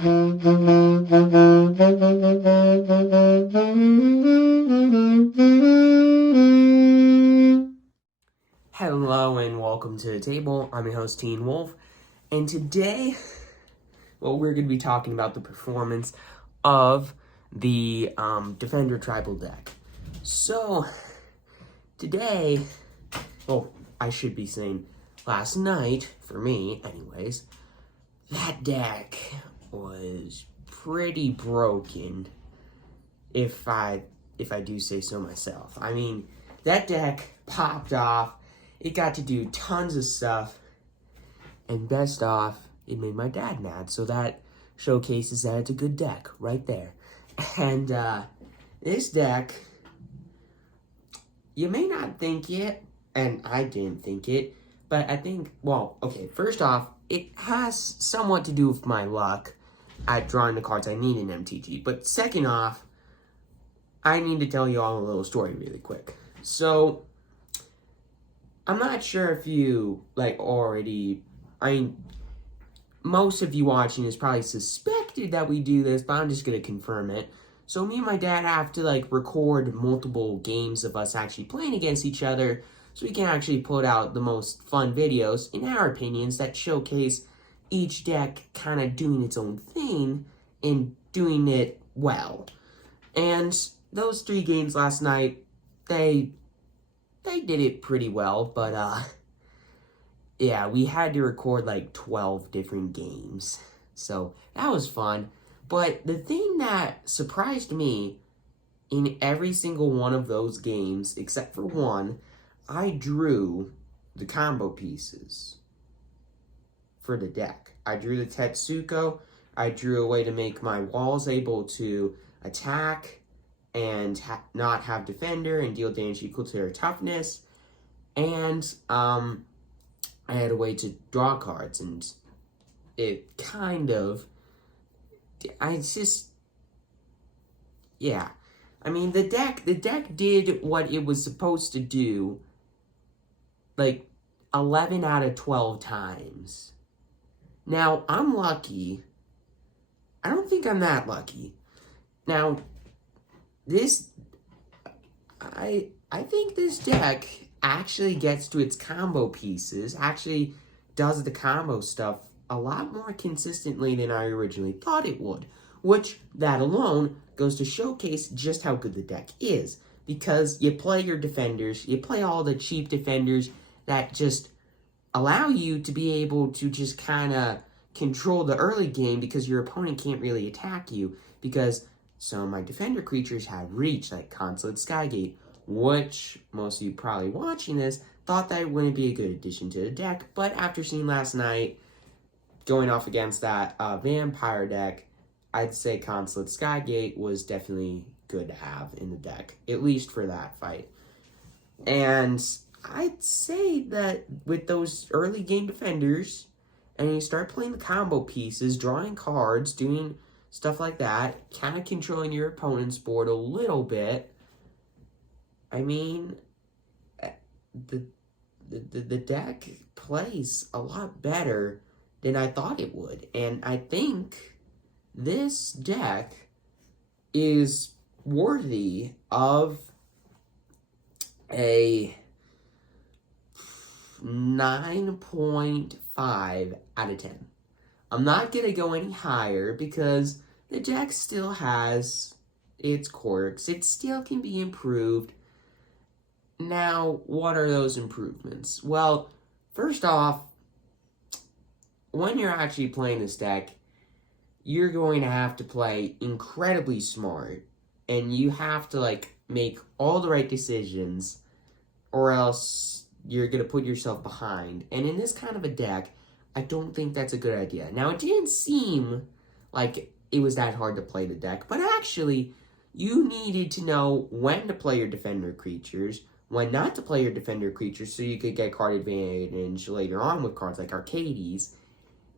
Hello and welcome to the table. I'm your host, Teen Wolf, and today, well, we're going to be talking about the performance of the Defender Tribal deck. So, today, well, I should be saying last night, for me anyways, that deck was pretty broken, if I do say so myself. I mean, that deck popped off. It got to do tons of stuff, and best off, it made my dad mad, so that showcases that it's a good deck right there. And this deck, you may not think it, and I didn't think it, but I think, well, okay, first off, it has somewhat to do with my luck at drawing the cards I need in MTG, but second off, I need to tell you all a little story really quick. So, I'm not sure if you, most of you watching has probably suspected that we do this, but I'm just going to confirm it. So me and my dad have to, record multiple games of us actually playing against each other, so we can actually put out the most fun videos, in our opinions, that showcase each deck kind of doing its own thing and doing it well. And those 3 games last night, they did it pretty well, but, yeah, we had to record, 12 different games. So, that was fun. But the thing that surprised me in every single one of those games, except for one, I drew the combo pieces for the deck. I drew the Tetsuko. I drew a way to make my walls able to attack and not have defender and deal damage equal to their toughness. And I had a way to draw cards, and it kind of, yeah. I mean, the deck did what it was supposed to do, 11 out of 12 times. Now, I'm lucky. I don't think I'm that lucky. Now, I think this deck actually gets to its combo pieces, actually does the combo stuff a lot more consistently than I originally thought it would, which, that alone, goes to showcase just how good the deck is, because you play your defenders, you play all the cheap defenders that just allow you to be able to just kind of control the early game because your opponent can't really attack you, because some of my defender creatures have reach, like Consulate Skygate, which most of you probably watching this thought that it wouldn't be a good addition to the deck, but after seeing last night, going off against that vampire deck, I'd say Consulate Skygate was definitely good to have in the deck, at least for that fight. And I'd say that with those early game defenders, and you start playing the combo pieces, drawing cards, doing stuff like that, kind of controlling your opponent's board a little bit, I mean, the deck plays a lot better than I thought it would. And I think this deck is worthy of a 9.5 out of 10. I'm not going to go any higher because the deck still has its quirks. It still can be improved. Now, what are those improvements? Well, first off, when you're actually playing this deck, you're going to have to play incredibly smart, and you have to, make all the right decisions, or else you're going to put yourself behind. And in this kind of a deck, I don't think that's a good idea. Now, it didn't seem like it was that hard to play the deck, but actually, you needed to know when to play your defender creatures, when not to play your defender creatures, so you could get card advantage later on with cards like Arcades,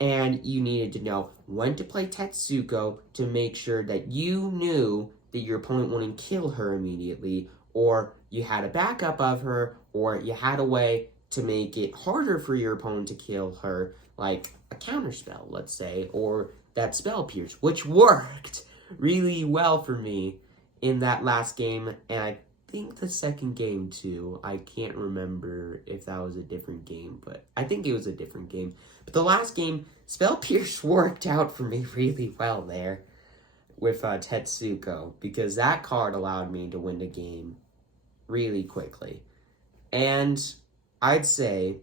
and you needed to know when to play Tetsuko to make sure that you knew that your opponent wouldn't kill her immediately, or you had a backup of her, or you had a way to make it harder for your opponent to kill her, like a counterspell, let's say, or that Spell Pierce, which worked really well for me in that last game, and I think the second game too. I can't remember if that was a different game, but I think it was a different game. But the last game, Spell Pierce worked out for me really well there with Tetsuko, because that card allowed me to win the game really quickly. And I'd say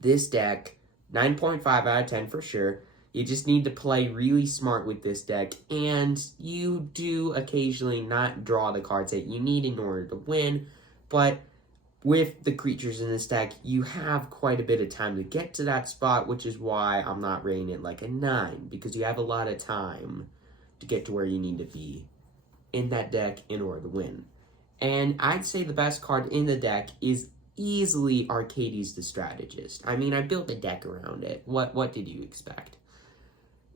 this deck, 9.5 out of 10 for sure. You just need to play really smart with this deck, and you do occasionally not draw the cards that you need in order to win, but with the creatures in this deck, you have quite a bit of time to get to that spot, which is why I'm not rating it like a 9, because you have a lot of time to get to where you need to be in that deck in order to win. And I'd say the best card in the deck is easily Arcades the Strategist. I mean, I built a deck around it. What did you expect?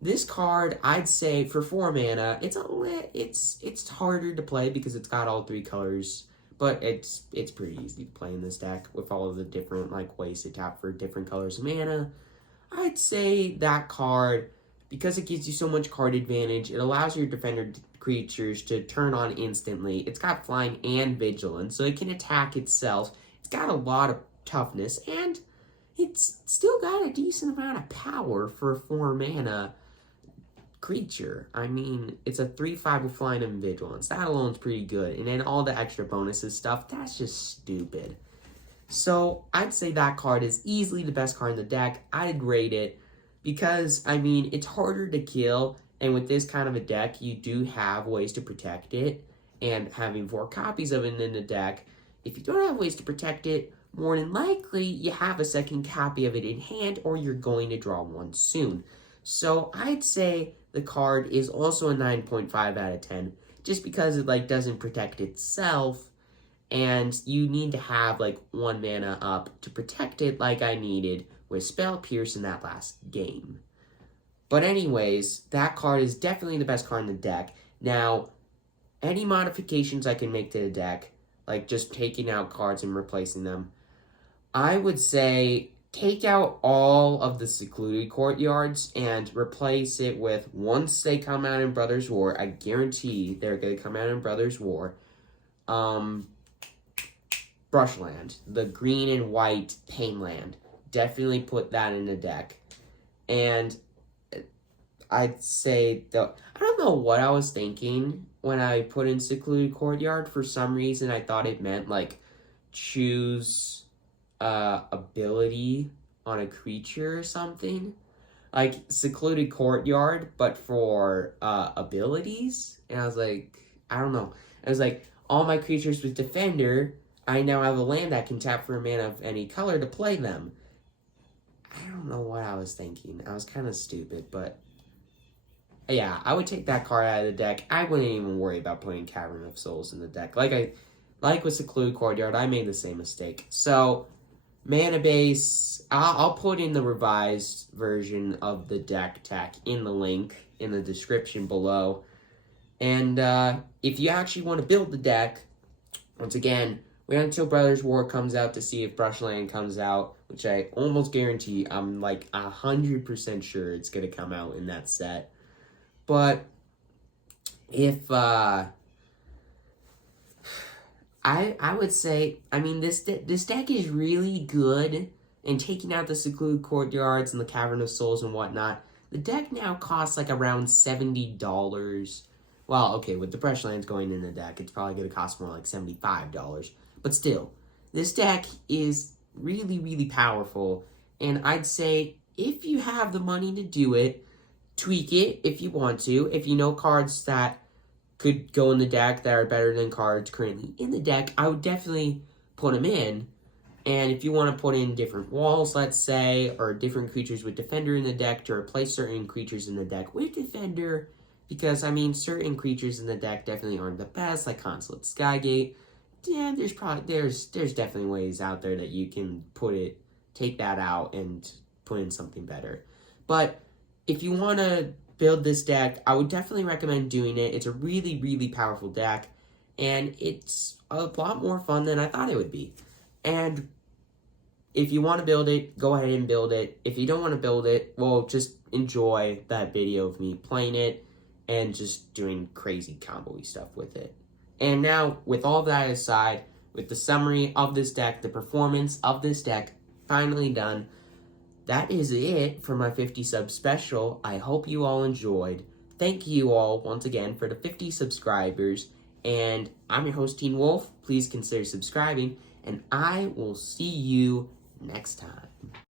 This card, I'd say, for 4 mana, it's harder to play because it's got all 3 colors, but it's pretty easy to play in this deck with all of the different ways to tap for different colors of mana. I'd say that card, because it gives you so much card advantage, it allows your defender creatures to turn on instantly. It's got flying and vigilance, so it can attack itself. It's got a lot of toughness, and it's still got a decent amount of power for a 4 mana creature. I mean, it's a 3/5 with flying and vigilance. That alone's pretty good. And then all the extra bonuses stuff, that's just stupid. So I'd say that card is easily the best card in the deck. I'd rate it because, I mean, it's harder to kill. And with this kind of a deck, you do have ways to protect it. And having 4 copies of it in the deck, if you don't have ways to protect it, more than likely you have a second copy of it in hand, or you're going to draw one soon. So I'd say the card is also a 9.5 out of 10, just because it doesn't protect itself, and you need to have 1 mana up to protect it like I needed with Spell Pierce in that last game. But anyways, that card is definitely the best card in the deck. Now, any modifications I can make to the deck, like just taking out cards and replacing them, I would say take out all of the Secluded Courtyards and replace it with, once they come out in Brothers War, I guarantee they're going to come out in Brothers War, Brushland, the green and white Painland. Definitely put that in the deck. And I'd say, I don't know what I was thinking when I put in Secluded Courtyard. For some reason, I thought it meant, choose ability on a creature or something. Secluded Courtyard, but for abilities. And I was like, I don't know. I was like, all my creatures with Defender, I now have a land that can tap for a mana of any color to play them. I don't know what I was thinking. I was kind of stupid, but yeah, I would take that card out of the deck. I wouldn't even worry about putting Cavern of Souls in the deck. Like with Secluded Courtyard, I made the same mistake. So, mana base, I'll put in the revised version of the deck tech in the link in the description below. And if you actually want to build the deck, once again, wait until Brothers War comes out to see if Brushland comes out, which I almost guarantee, I'm 100% sure it's going to come out in that set. But if I would say, I mean, this deck is really good, and taking out the Secluded Courtyards and the Cavern of Souls and whatnot, the deck now costs around $70. Well, okay, with the Brushlands going in the deck, it's probably going to cost more like $75. But still, this deck is really, really powerful, and I'd say if you have the money to do it, tweak it if you want to. If you know cards that could go in the deck that are better than cards currently in the deck, I would definitely put them in. And if you want to put in different walls, let's say, or different creatures with Defender in the deck to replace certain creatures in the deck with Defender, because, I mean, certain creatures in the deck definitely aren't the best, like Consulate Skygate. Yeah, there's definitely ways out there that you can take that out and put in something better. But if you want to build this deck, I would definitely recommend doing it. It's a really, really powerful deck, and it's a lot more fun than I thought it would be. And if you want to build it, go ahead and build it. If you don't want to build it, well, just enjoy that video of me playing it and just doing crazy combo-y stuff with it. And now, with all that aside, with the summary of this deck, the performance of this deck finally done, that is it for my 50 sub special. I hope you all enjoyed. Thank you all once again for the 50 subscribers. And I'm your host, Teen Wolf. Please consider subscribing. And I will see you next time.